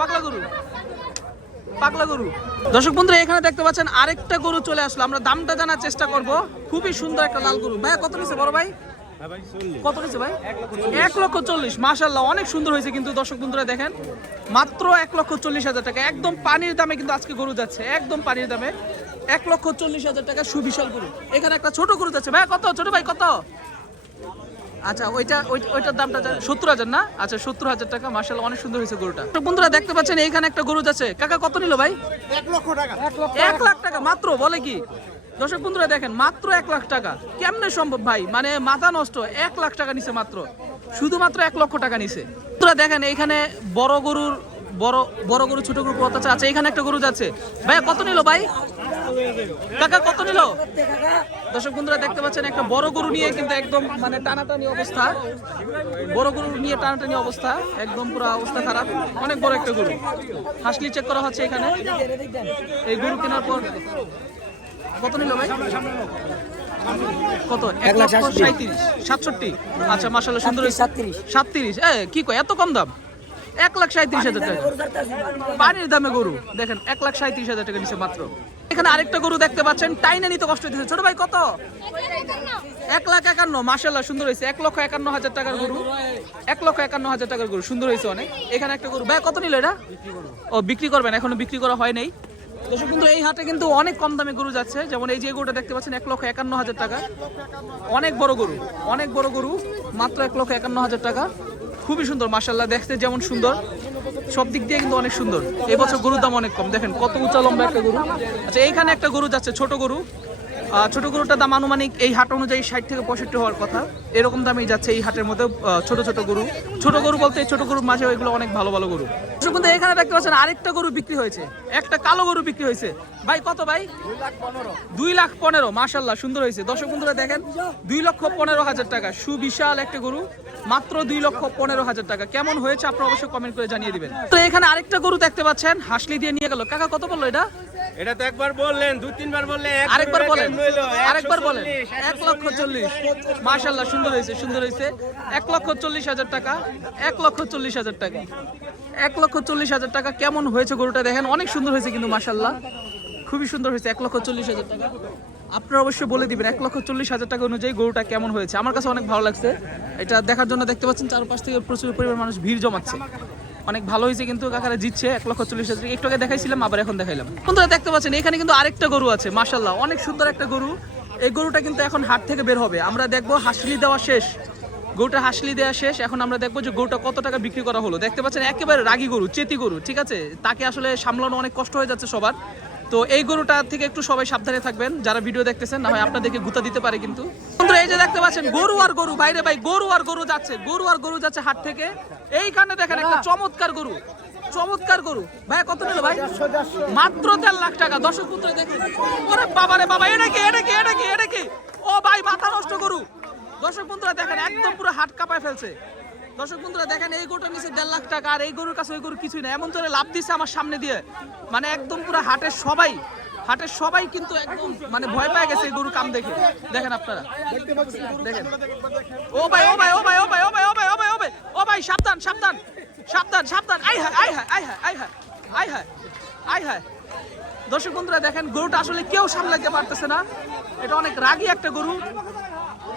পাগলা গরু, পাগলা গরু। দর্শক বন্ধুরা এখানে দেখতে পাচ্ছেন আরেকটা গরু চলে আসলো, আমরা দামটা জানার চেষ্টা করব। খুবই সুন্দর একটা লাল গরু। ভাই কত নিছে বড় ভাই? কত নিছে ভাই? 1,40,000। মাশাআল্লাহ অনেক সুন্দর হয়েছে কিন্তু দর্শক বন্ধুরা দেখেন, মাত্র 1,40,000 টাকা। একদম পানির দামে কিন্তু আজকে গরু যাচ্ছে, একদম পানির দামে 1,40,000 টাকা সুবিশাল গরু। এখানে একটা ছোট গরু যাচ্ছে। ভাই কত ছোট ভাই কত? আচ্ছা ওইটার দামটা 70,000 না? আচ্ছা 70,000 টাকা। মাশাআল্লাহ অনেক সুন্দর হয়েছে গরুটা। তো বন্ধুরা দেখতে পাচ্ছেন এইখানে একটা গরু যাচ্ছে। কাকা কত নিল ভাই? 1 লক্ষ টাকা। 1 লাখ টাকা মাত্র? বলে কি দর্শক বন্ধুরা দেখেন, মাত্র 1 লাখ টাকা। কেমনে সম্ভব ভাই? মানে মাথা নষ্ট। 1 লাখ টাকা নিছে মাত্র, শুধুমাত্র 1 লক্ষ টাকা নিছে। বন্ধুরা দেখেন এইখানে বড় গরুর বড় গরু ছোট গরু কত আছে। আচ্ছা এখানে একটা গরু যাচ্ছে। ভাই কত নিল ভাই? কাকা কত নিল? দর্শক বন্ধুরা দেখতে পাচ্ছেন একটা বড় গরু নিয়ে কিন্তু একদম মানে টানাটানি অবস্থা, বড় গরু নিয়ে টানাটানি অবস্থা, একদম পুরো অবস্থা খারাপ। অনেক বড় একটা গরু। হাসলি চেক করা হচ্ছে এখানে। এই গরু কেনার পর কত নিল ভাই? কত? 1,37,000। আচ্ছা মাশাআল্লাহ সুন্দর। 37। কি কয় এত কম দাম? 1,37,000 টাকা পানির দামে গরু। দেখেন 1,37,000 টাকা নিচে মাত্র। এখানে আরেকটা গরু দেখতে পাচ্ছেন, টাইনা নিতে কষ্ট হইতেছে। ছোট ভাই কত? 1,51,000। মাশাআল্লাহ সুন্দর হয়েছে। 1,51,000 টাকার গরু, 1,51,000 টাকার গরু সুন্দর হয়েছে অনেক। এখানে একটা গরু। ভাই কত নিল এটা? ও বিক্রি করবেন, এখনো বিক্রি করা হয় নাই। দর্শক কিন্তু এই হাটে কিন্তু অনেক কম দামে গরু যাচ্ছে। যেমন এই যে গরুটা দেখতে পাচ্ছেন 1,51,000 টাকা। অনেক বড় গরু, অনেক বড় গরু, মাত্র 1,51,000 টাকা। খুবই সুন্দর মাশাআল্লাহ, দেখতে যেমন সুন্দর সব দিক দিয়ে কিন্তু অনেক সুন্দর। এবছর গরুর দাম অনেক কম। দেখেন কত উঁচা লম্বা একটা গরু। আচ্ছা এইখানে একটা গরু যাচ্ছে, ছোট গরু। ছোট গরুটার দাম আনুমানিক এই হাট অনুযায়ী 60 থেকে 65 হওয়ার কথা, এরকম দামেই যাচ্ছে এই হাটের মধ্যে। ছোট ছোট গরু, ছোট গরু বলতে ছোট গরুর মাঝে এগুলো অনেক ভালো ভালো গরু। কিন্তু এখানে দেখতে পাচ্ছেন আরেকটা গরু বিক্রি হয়েছে, একটা কালো গরু বিক্রি হয়েছে। ভাই কত ভাই? 2,15,000। মাশাআল্লাহ সুন্দর হয়েছে। দর্শক বন্ধুরা দেখেন 2,15,000 টাকা সুবিশাল একটা গরু, মাত্র 2,15,000 টাকা। কেমন হয়েছে আপনারা অবশ্যই কমেন্ট করে জানিয়ে দিবেন। তো এখানে আরেকটা গরু দেখতে পাচ্ছেন, হাসলি দিয়ে নিয়ে গেল। কাকা কত বললো এটা? এটা তো একবার বললেন, 2-3 বার বললেন, আরেকবার বলেন, আরেকবার বলেন। 1,40,000। মাশাআল্লাহ সুন্দর হয়েছে, সুন্দর হয়েছে। 1,40,000 টাকা, 1,40,000 টাকা, 1,40,000 টাকা। কেমন হয়েছে গরুটা দেখেন, অনেক সুন্দর হয়েছে কিন্তু মাশাআল্লাহ, খুবই সুন্দর হয়েছে। 1,40,000 টাকা। আপনারা অবশ্যই বলে দিবেন 1,40,000 টাকা অনুযায়ী গরুটা কেমন হয়েছে। আমার কাছে অনেক ভালো লাগছে এটা দেখার জন্য। দেখতে পাচ্ছেন চারপাশ থেকে প্রচুর পরিমাণ মানুষ ভিড় জমাচ্ছে। অনেক ভালো হয়েছে কিন্তু কাকারা জিতছে। 1,40,000 একটু আগে দেখাইছিলাম, আবার এখন দেখাইলাম। বন্ধুরা দেখতে পাচ্ছেন এখানে কিন্তু আরেকটা গরু আছে মাশাআল্লাহ, অনেক সুন্দর একটা গরু। এই গরুটা কিন্তু এখন হাট থেকে বের হবে। আমরা দেখবো হাসলি দেওয়া শেষ, গরুটা হাসলি দেওয়া শেষ। এখন আমরা দেখবো যে গরুটা কত টাকা বিক্রি করা হলো। দেখতে পাচ্ছেন একেবারে রাগী গরু, চেতি গরু, ঠিক আছে। তাকে আসলে সামলানো অনেক কষ্ট হয়ে যাচ্ছে সবার। তো এই গরুটা থেকে একটু সবাই সাবধানে থাকবেন যারা ভিডিও দেখতেছেন, না হয় আপনাদেরকে গুতা দিতে পারে কিন্তু। বন্ধুরা এই যে দেখতে পাচ্ছেন গরু আর গরু, বাইরে ভাই গরু আর গরু যাচ্ছে, গরু আর গরু যাচ্ছে হাট থেকে। এইখানে দেখেন একটা চমৎকার গরু, চমৎকার গরু। ভাই কত নিল ভাই? মাত্র 1.5 লাখ টাকা। দর্শক বন্ধুরা দেখেন, ওরে বাবা রে বাবা, এটা কি এটা কি এটা কি এটা কি? ও ভাই মাথা নষ্ট গরু। দর্শক বন্ধুরা দেখেন একদম পুরো হাট কাঁপায় ফেলছে। দর্শক বন্ধুরা দেখেন এই গরুটা নিচে 1.5 লাখ টাকা, আর এই গরুর কাছে ওই গরু কিছুই না। এমন করে লাভ দিচ্ছে আমার সামনে দিয়ে, মানে একদম পুরো হাটের সবাই কিন্তু একদম মানে ভয় পেয়ে গেছে এই গরু কাম দেখে। দেখেন আপনারা দেখেন, ও ভাই ও ভাই ও ভাই ও ভাই ও ভাই ও ভাই ও ভাই ও ভাই ও ভাই, সাবধান সাবধান সাবধান সাবধান। আই হায় আই হায় আই হায় আই হায় আই হায় আই হায়। দর্শক বন্ধুরা দেখেন গরুটা আসলে কেউ সামলাতে পারতেছে না। এটা অনেক রাগী একটা গরু,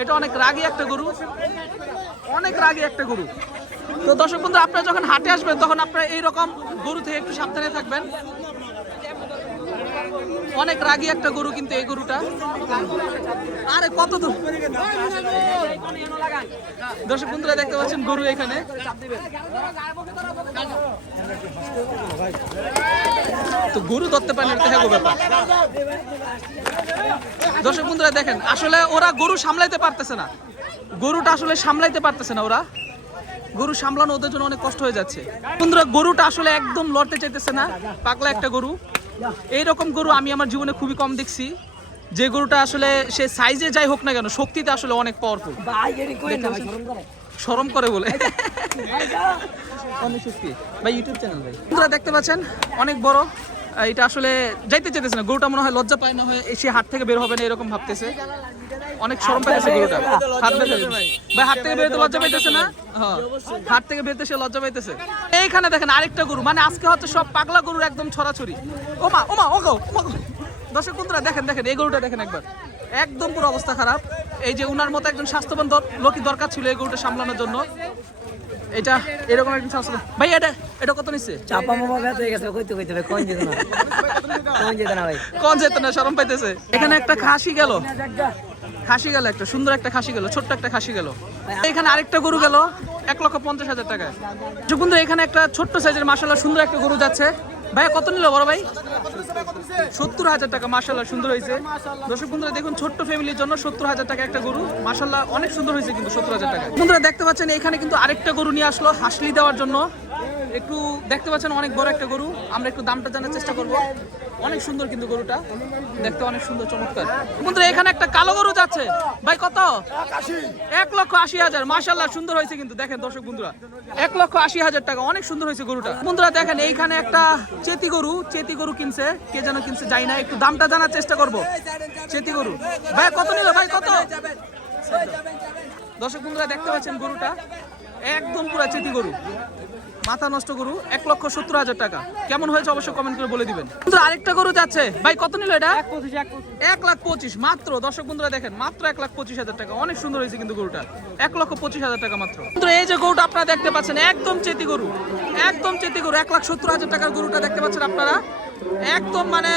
এটা অনেক রাগী একটা গরু, অনেক রাগী একটা গরু। তো দর্শক বন্ধু আপনারা যখন হাটে আসবেন তখন আপনারা এইরকম গরু থেকে একটু সাবধানে থাকবেন। অনেক রাগী একটা গরু কিন্তু এই গরুটা। আরে কত দূর দর্শক বন্ধুরা দেখতে পাচ্ছেন গরু এখানে। তো গরু ধরতে পারেন এটা হ্যাঁ ব্যাপার। দর্শক বন্ধুরা দেখেন আসলে ওরা গরু সামলাইতে পারতেছে না, গরুটা আসলে সামলাইতে পারতেছে না। ওরা গরু সামলানো ওদের জন্য অনেক কষ্ট হয়ে যাচ্ছে। বন্ধুরা গরুটা আসলে একদম লড়তে চাইতেছে না, পাগলা একটা গরু। এইরকম গরু আমি আমার জীবনে খুবই কম দেখছি, যে গরুটা আসলে সে সাইজে যাই হোক না কেন শক্তিতে আসলে অনেক পাওয়ারফুল। শরম করে বলে অনেক শক্তি ভাই, ইউটিউব চ্যানেল ভাই। বন্ধুরা দেখতে পাচ্ছেন অনেক বড়, এটা আসলে যাইতে চাইতেছে না। গরুটা মনে হয় লজ্জা পায় না হয়ে এসে হাট থেকে বের হবে না এরকম ভাবতেছে। অনেক শরম পাইতেছে গরুটা। হাত বের ভাই, হাত থেকে বেরোতে লজ্জা পাইতেছে না? হ্যাঁ, হাত থেকে বেরোতে সে লজ্জা পাইতেছে। এইখানে দেখেন আরেকটা গরু, মানে আজকে হচ্ছে সব পাগলা গরুর একদম ছড়াছড়ি। ওমা ওমা ওগো, দর্শক বন্ধুরা দেখেন দেখেন এই গরুটা দেখেন একবার, একদম পুরো অবস্থা খারাপ। এই যে উনার মতো একজন স্বাস্থ্যবান লোকই দরকার ছিল এই গরুটা সামলানোর জন্য। এটা এরকম একজন স্বাস্থ্যবান ভাই। এটা কত নিচ্ছে? চাপা মামা ব্যথা হয়ে গেছে, কইতে কইতে ভাই কোন যেত না, কোন যেত না ভাই, কোন যেত না, শরম পাইতেছে। এখানে একটা খাসি গেল, খাসি গেল, একটা সুন্দর একটা খাসি গেল, ছোট্ট একটা খাসি গেল। এখানে আরেকটা গরু গেল 1,50,000 টাকায়। বন্ধু এখানে একটা ছোট্ট সাইজের মাশাআল্লাহ সুন্দর একটা গরু যাচ্ছে। ভাইয়া কত নিল বড় ভাই? 70,000 টাকা। মাশাআল্লাহ সুন্দর হয়েছে। দর্শক বন্ধুরা দেখুন, ছোট্ট ফ্যামিলির জন্য 70,000 টাকা একটা গরু। মাশাআল্লাহ অনেক সুন্দর হয়েছে কিন্তু 70,000 টাকা। বন্ধুরা দেখতে পাচ্ছেন এখানে কিন্তু আরেকটা গরু নিয়ে আসলো হাসলি দেওয়ার জন্য। একটু দেখতে পাচ্ছেন অনেক বড় একটা গরু। আমরা একটু দামটা জানার চেষ্টা করব। অনেক সুন্দর কিন্তু গরুটা দেখতে, অনেক সুন্দর চমৎকার। বন্ধুরা এখানে একটা কালো গরু যাচ্ছে ভাই, কত? 1,80,000। মাশাআল্লাহ সুন্দর হয়েছে কিন্তু দেখেন দর্শক বন্ধুরা, 1,80,000 টাকা। অনেক সুন্দর হয়েছে গরুটা। বন্ধুরা দেখেন এইখানে একটা চেতি গরু কিনছে, কে যেন কিনছে যাই না, একটু দামটা জানার চেষ্টা করব। চেতি গরু ভাই কত নিল ভাই, কত? দর্শক বন্ধুরা দেখতে পাচ্ছেন গরুটা একদম পুরো চেতি গরু, মাথা নষ্ট গরু। 1,70,000 টাকা। কেমন হয়েছে অবশ্যই কমেন্ট করে বলে দিবেন। বন্ধুরা আরেকটা গরু যাচ্ছে ভাই, কত নিল এটা? 1,25,000 মাত্র। দর্শক বন্ধুরা দেখেন মাত্র 1,25,000 টাকা। অনেক সুন্দর হয়েছে কিন্তু গরুটা, 1,25,000 টাকা মাত্র। বন্ধুরা এই যে গরুটা আপনারা দেখতে পাচ্ছেন একদম চেতি গরু, একদম চেতি গরু। 1,70,000 টাকার গরুটা দেখতে পাচ্ছেন আপনারা, একদম মানে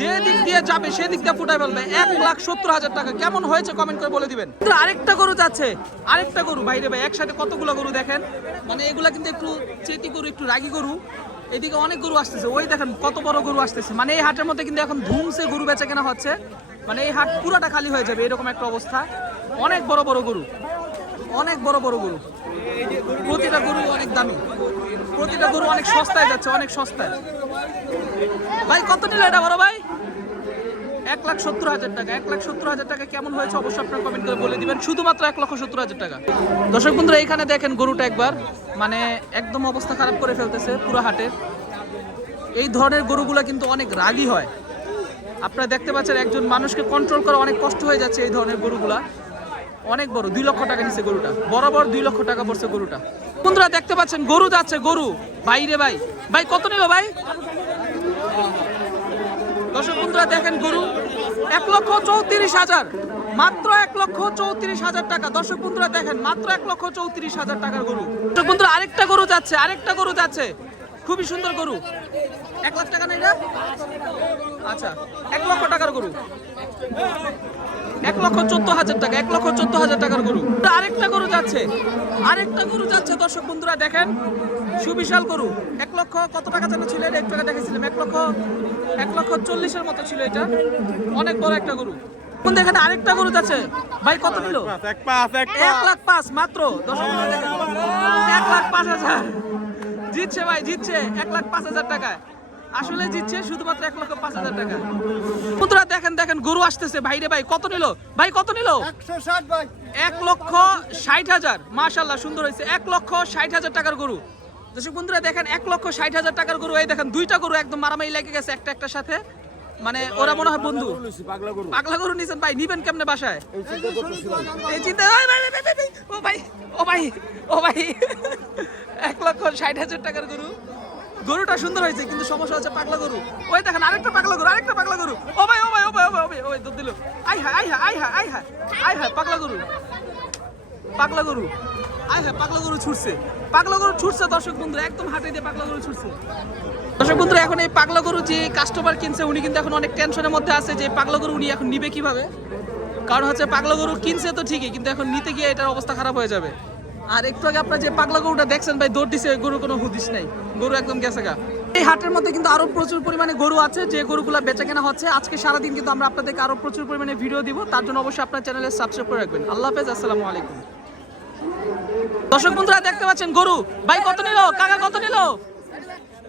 যে দিক দিয়ে যাবে সেদিক দিয়ে ফুটাই ফেলবে। 1,70,000 টাকা। কেমন হয়েছে কমেন্ট করে বলে দিবেন। আরেকটা গরু যাচ্ছে, আরেকটা গরু বাইরে ভাই, একসাথে কতগুলো গরু দেখেন, মানে এগুলা কিন্তু একটু চেতি গরু, একটু রাগী গরু। এদিকে অনেক গরু আসতেছে, ওই দেখেন কত বড় গরু আসতেছে। মানে এই হাটের মধ্যে কিন্তু এখন ধুমসে গরু বেচা কেনা হচ্ছে, মানে এই হাট পুরাটা খালি হয়ে যাবে এরকম একটা অবস্থা। অনেক বড় বড় গরু, অনেক বড় বড় গরু। প্রতিটা গরু অনেক দামি, প্রতিটা গরু অনেক সস্তায় যাচ্ছে, অনেক সস্তায়। ভাই কত নিল এটা বড় ভাই? 1,70,000 টাকা। 1,70,000 টাকা। কেমন হয়েছে অবশ্যই আপনারা কমেন্ট করে বলে দিবেন। শুধুমাত্র 1,70,000 টাকা। দর্শক বন্ধুরা এখানে দেখেন গরুটা একবার, মানে একদম অবস্থা খারাপ করে ফেলতেছে পুরো হাটের। এই ধরনের গরুগুলা কিন্তু অনেক রাগী হয়। আপনারা দেখতে পাচ্ছেন একজন মানুষকে কন্ট্রোল করা অনেক কষ্ট হয়ে যাচ্ছে এই ধরনের গরুগুলা। অনেক বড়, 2 লক্ষ টাকা নিচ্ছে গরুটা, বরাবর 2 লক্ষ টাকা পড়ছে গরুটা। বন্ধুরা দেখতে পাচ্ছেন গরু যাচ্ছে, গরু বাইরে ভাই। ভাই কত নিল ভাই? দর্শক বন্ধুরা দেখেন গরু 1,34,000 মাত্র, 1,34,000 টাকা। দর্শক বন্ধুরা দেখেন মাত্র 1,34,000 টাকার গরু। দর্শক বন্ধুরা আরেকটা গরু যাচ্ছে, আরেকটা গরু যাচ্ছে, খুবই সুন্দর গরু। 1 লাখ টাকা না এটা? আচ্ছা, 1 লক্ষ টাকার গরু, 1,14,000 টাকা। 1,14,000 টাকার গরু। আরেকটা গরু যাচ্ছে, আরেকটা গরু যাচ্ছে। দর্শক বন্ধুরা দেখেন সুবিশাল গরু। 1 লক্ষ কত টাকা যেন ছিল এটা, একটু টাকা দেখেছিলাম, 1,40,000 মতো ছিল এটা। অনেক বড় একটা গরু। বন্ধু এখানে আরেকটা গরু যাচ্ছে ভাই, কত নিল? 1,05,000 মাত্র। দর্শক বন্ধুরা দেখেন 1,05,000 জিতছে ভাই, জিতছে 1,05,000 টাকায়। আসলে জিতছে শুধুমাত্র 1,05,000 টাকা। বন্ধুরা দেখেন দেখেন গরু আসতেছে ভাইরে ভাই, কত নিল ভাই? কত নিল? 160 ভাই। 1,60,000। মাশাআল্লাহ সুন্দর হয়েছে। 1,60,000 টাকার গরু। দর্শক বন্ধুরা দেখেন 1,60,000 টাকার গরু। এই দেখেন দুইটা গরু একদম মারামারি লেগে গেছে একটা একটার সাথে, মানে ওরা মনে হয় বন্ধু। পাগলা গরু নিছেন ভাই, নিবেন কেমনে বাসায়? এই চিন্তা, ও ভাই ও ভাই ও ভাই 1,60,000 টাকার গরু। গরুটা সুন্দর হয়েছে কিন্তু সমস্যা হচ্ছে পাগলা গরু। ওই দেখেন আরেকটা পাগলা গরু, আরেকটা পাগলা গরু। ও ভাই ও ভাই ও ভাই ও ভাই ও ভাই দুধ দিল। আই হ্যাঁ আই হ্যাঁ আই হ্যাঁ আই হ্যাঁ আই হ্যাঁ পাগলা গরু, পাগলা গরু। আই হ্যাঁ পাগলা গরু ছুটছে, পাগলা গরু ছুটছে। দর্শক বন্ধুরা একদম হাটে দিয়ে পাগলা গরু ছুটছে। দর্শক বন্ধুরা এখন এই পাগলা গরু যে কাস্টমার কিনছে উনি কিন্তু এখন অনেক টেনশনের মধ্যে আছে যে পাগলা গরু উনি এখন নিবে কিভাবে। কারণ হচ্ছে পাগলা গরু কিনছে তো ঠিকই, কিন্তু এখন নিতে গিয়ে এটার অবস্থা খারাপ হয়ে যাবে। আর একটু আগে আপনারা যে পাগলা গরুটা দেখছেন ভাই, দৌড় দিছে, গরু কোনো হুদিস নাই, গরু একদম গেছে গা। এই হাটের মধ্যে কিন্তু আরো প্রচুর পরিমাণে গরু আছে যে গরুগুলো বেচা কেনা হচ্ছে। আজকে সারাদিন কিন্তু আমরা আপনাদেরকে আরো প্রচুর পরিমাণে ভিডিও দিব, তার জন্য অবশ্যই আপনার চ্যানেলে সাবস্ক্রাইব করে রাখবেন। আল্লাহ হাফেজ, আসসালামু আলাইকুম। দর্শক বন্ধুরা দেখতে পাচ্ছেন গরু ভাই, কত নিল কাকা, কত নিল?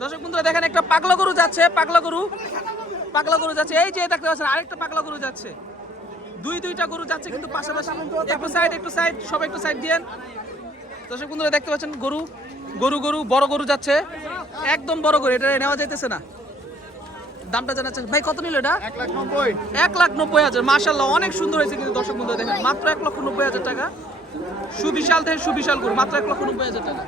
দর্শক বন্ধুরা দেখেন একটা পাগলা গরু যাচ্ছে, পাগলা গরু, পাগলা গরু যাচ্ছে। এই যে দেখতে পাচ্ছেন আরেকটা পাগলা গরু যাচ্ছে, দুইটা গরু যাচ্ছে কিন্তু পাশাপাশি। একটু সাইড সবাই একটু সাইড দিয়েন। দর্শক বন্ধুরা দেখতে পাচ্ছেন গরু, গরু গরু বড় গরু যাচ্ছে, একদম বড় গরু, এটা নেওয়া যাইতেছে না। দামটা জানাচ্ছেন ভাই, কত নিল এটা? 1,90,000 1,90,000। মাশাআল্লাহ, অনেক সুন্দর হয়েছে কিন্তু দর্শক বন্ধুরা দেখেন, মাত্র 1,90,000 টাকা। সুবিশাল থেকে সুবিশাল গরু, মাত্র 1,90,000 টাকা।